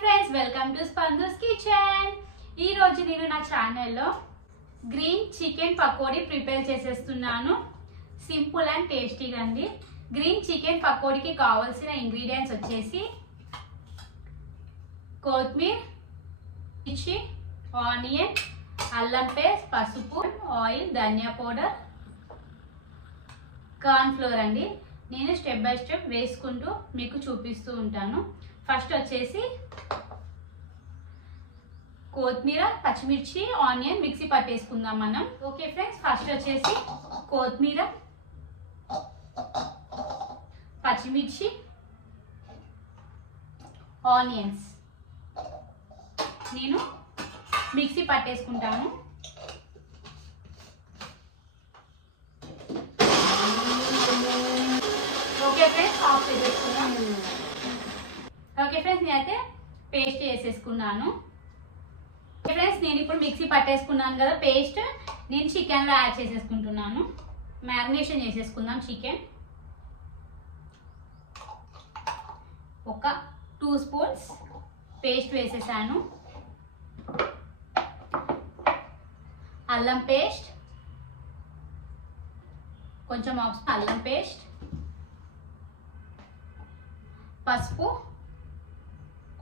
Friends, welcome to Spandu's kitchen. ఈ రోజు నేను నా ఛానల్లో గ్రీన్ చికెన్ పకోడీ ప్రిపేర్ చేసేస్తున్నాను. సింపుల్ అండ్ టేస్టీగా అండి. గ్రీన్ చికెన్ పకోడీకి కావాల్సిన ఇంగ్రీడియంట్స్ వచ్చేసి కొత్తిమీర, మిర్చి, ఆనియన్, అల్లం పేస్ట్, పసుపు, ఆయిల్, ధనియా పౌడర్, కార్న్ ఫ్లోర్ అండి. నేను స్టెప్ బై స్టెప్ వేసుకుంటూ మీకు చూపిస్తూ ఉంటాను. ఫస్ట్ వచ్చేసి కొత్తిమీర, పచ్చిమిర్చి, ఆనియన్ మిక్సీ పట్టేసుకుందాం మనం. ఓకే ఫ్రెండ్స్, ఫస్ట్ వచ్చేసి కొత్తిమీర, పచ్చిమిర్చి, ఆనియన్స్ నేను మిక్సీ పట్టేసుకుంటాను. ఓకే ఫ్రెండ్స్, ఆఫ్ చేసేసుకున్నాం. ఓకే ఫ్రెండ్స్, నేనైతే పేస్ట్ చేసేసుకున్నాను. ఓకే ఫ్రెండ్స్, నేను ఇప్పుడు మిక్సీ పట్టేసుకున్నాను కదా పేస్ట్, నేను చికెన్లో యాడ్ చేసేసుకుంటున్నాను. మ్యారినేషన్ చేసేసుకుందాం. చికెన్ ఒక 2 స్పూన్స్ పేస్ట్ వేసేసాను. అల్లం పేస్ట్ కొంచెం అల్లం పేస్ట్, పసుపు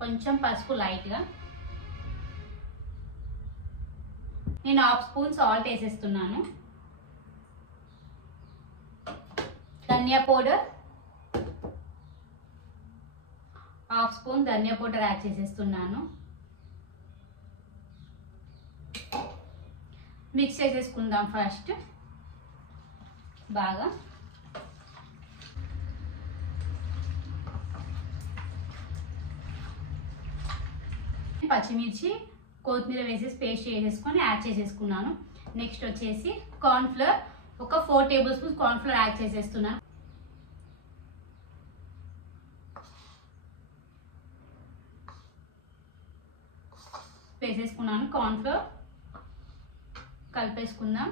కొంచెం పసుపు లైట్గా, నేను 1/2 స్పూన్ సాల్ట్ వేసేస్తున్నాను. ధనియా పౌడర్ 1/2 స్పూన్ ధనియా పౌడర్ యాడ్ చేసేస్తున్నాను. మిక్స్ చేసేసుకుందాం ఫస్ట్ బాగా. పచ్చిమిర్చి, కొత్తిమీర వేసేసి పేస్ట్ చేసేసుకొని యాడ్ చేసేసుకున్నాను. నెక్స్ట్ వచ్చేసి కార్న్ ఫ్లోర్ ఒక 4 table spoons corn flour add చేసేస్తున్నాను. వేసేసుకున్నాను కార్న్ ఫ్లోర్, కలిపేసుకుందాం.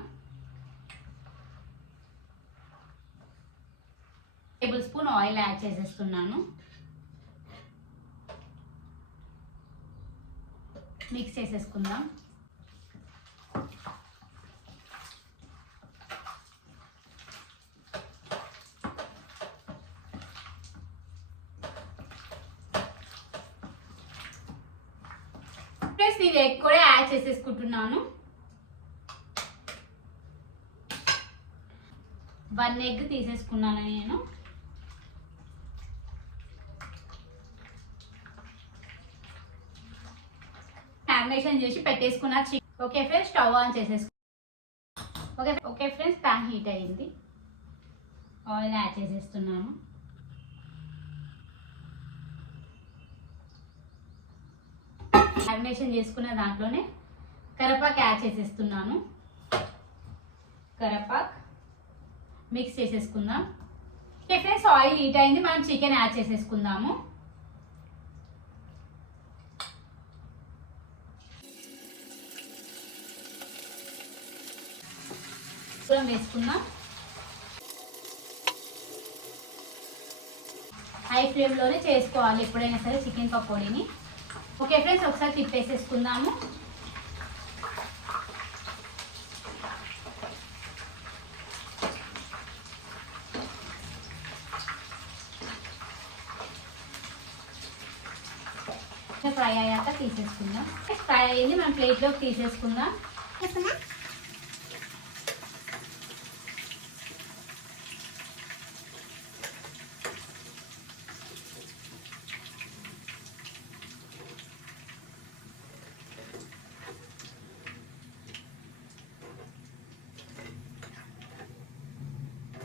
టేబుల్ స్పూన్ ఆయిల్ యాడ్ చేసేస్తున్నాను. మిక్స్ చేసేసుకుందాం. ప్లస్ ఇది ఎగ్ కూడా యాడ్ చేసేసుకుంటున్నాను. 1 ఎగ్ తీసేసుకున్నాను నేను. మ్యారినేషన్ చేసి పెట్టేసుకున్న chicken. Okay friends, stove on చేసేసుకున్నాను. ఓకే ఫ్రెండ్స్, ప్యాన్ హీట్ అయ్యింది. ఆయిల్ యాడ్ చేసేస్తున్నాను. మ్యారినేషన్ చేసుకున్న దాంట్లోనే కరివేపాకు యాడ్ చేసేస్తున్నాను. కరివేపాకు మిక్స్ చేసేసుకుందాం. ఓకే ఫ్రెండ్స్, ఆయిల్ హీట్ అయింది. మనం చికెన్ యాడ్ చేసేసుకుందాము. వేసుకుందాం. హై ఫ్లేమ్లోనే చేసుకోవాలి ఎప్పుడైనా సరే చికెన్ పకోడీని. ఓకే ఫ్రెండ్స్, ఒకసారి తిప్పేసేసుకుందాము. ఫ్రై అయ్యాక తీసేసుకుందాం. ఫ్రై అయ్యింది, మనం ప్లేట్లోకి తీసేసుకుందాం.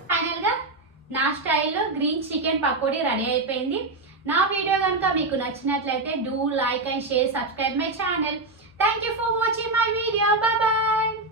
ఫైనల్గా నా స్టైల్లో గ్రీన్ చికెన్ పకోడీ రెడీ అయిపోయింది. నా వీడియో కనుక మీకు నచ్చినట్లయితే do like and share, subscribe my channel. Thank you for watching my video. Bye bye.